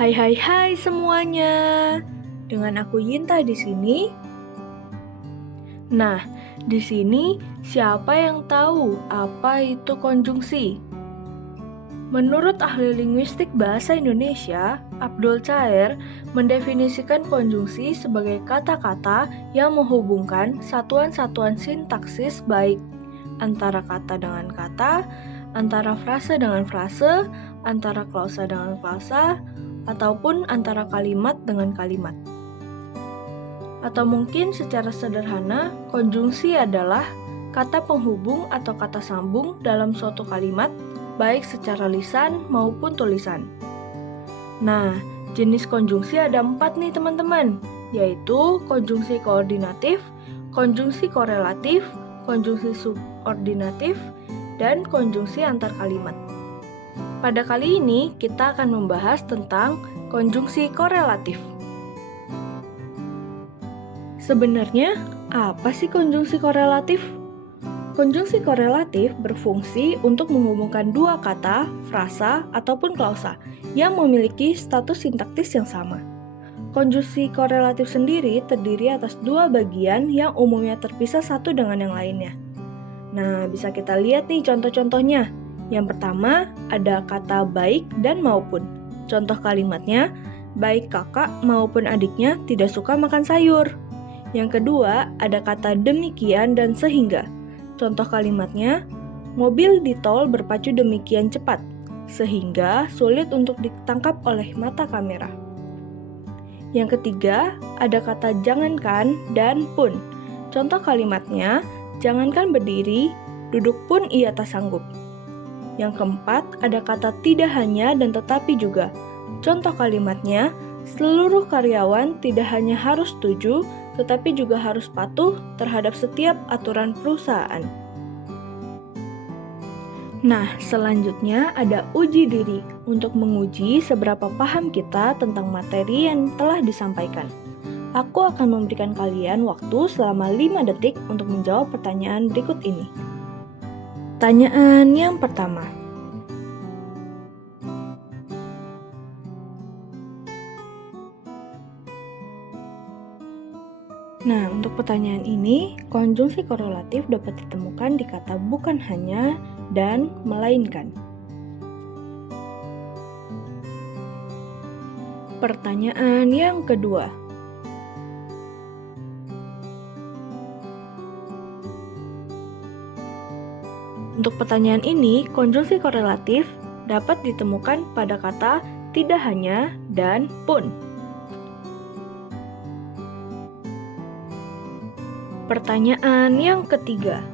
Hai hai hai semuanya. Dengan aku Yinta di sini. Nah, di sini siapa yang tahu apa itu konjungsi? Menurut ahli linguistik bahasa Indonesia, Abdul Chaer mendefinisikan konjungsi sebagai kata-kata yang menghubungkan satuan-satuan sintaksis baik antara kata dengan kata, antara frase dengan frase, antara klausa dengan klausa, ataupun antara kalimat dengan kalimat. Atau mungkin secara sederhana, konjungsi adalah kata penghubung atau kata sambung dalam suatu kalimat, baik secara lisan maupun tulisan. Nah, jenis konjungsi ada 4 nih teman-teman, yaitu konjungsi koordinatif, konjungsi korelatif, konjungsi subordinatif, dan konjungsi antar kalimat. Pada kali ini, kita akan membahas tentang konjungsi korelatif. Sebenarnya, apa sih konjungsi korelatif? Konjungsi korelatif berfungsi untuk menghubungkan dua kata, frasa, ataupun klausa yang memiliki status sintaktis yang sama. Konjungsi korelatif sendiri terdiri atas dua bagian yang umumnya terpisah satu dengan yang lainnya. Nah, bisa kita lihat nih contoh-contohnya. Yang pertama, ada kata baik dan maupun. Contoh kalimatnya, baik kakak maupun adiknya tidak suka makan sayur. Yang kedua, ada kata demikian dan sehingga. Contoh kalimatnya, mobil di tol berpacu demikian cepat, sehingga sulit untuk ditangkap oleh mata kamera. Yang ketiga, ada kata jangankan dan pun. Contoh kalimatnya, jangankan berdiri, duduk pun ia tak sanggup. Yang keempat, ada kata tidak hanya dan tetapi juga. Contoh kalimatnya, seluruh karyawan tidak hanya harus setuju, tetapi juga harus patuh terhadap setiap aturan perusahaan. Nah, selanjutnya ada uji diri untuk menguji seberapa paham kita tentang materi yang telah disampaikan. Aku akan memberikan kalian waktu selama 5 detik untuk menjawab pertanyaan berikut ini. Pertanyaan yang pertama. Nah, untuk pertanyaan ini, konjungsi korelatif dapat ditemukan di kata bukan hanya dan melainkan. Pertanyaan yang kedua. Untuk pertanyaan ini, konjungsi korelatif dapat ditemukan pada kata tidak hanya dan pun. Pertanyaan yang ketiga.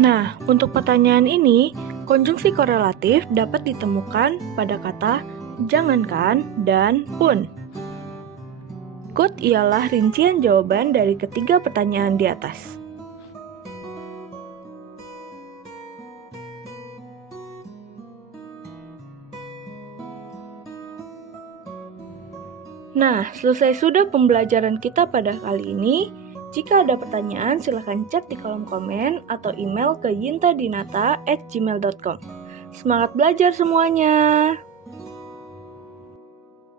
Nah, untuk pertanyaan ini, konjungsi korelatif dapat ditemukan pada kata jangankan dan pun. Berikut ialah rincian jawaban dari ketiga pertanyaan di atas. Nah, selesai sudah pembelajaran kita pada kali ini. Jika ada pertanyaan, silahkan chat di kolom komen atau email ke yintadinata@gmail.com. Semangat belajar semuanya!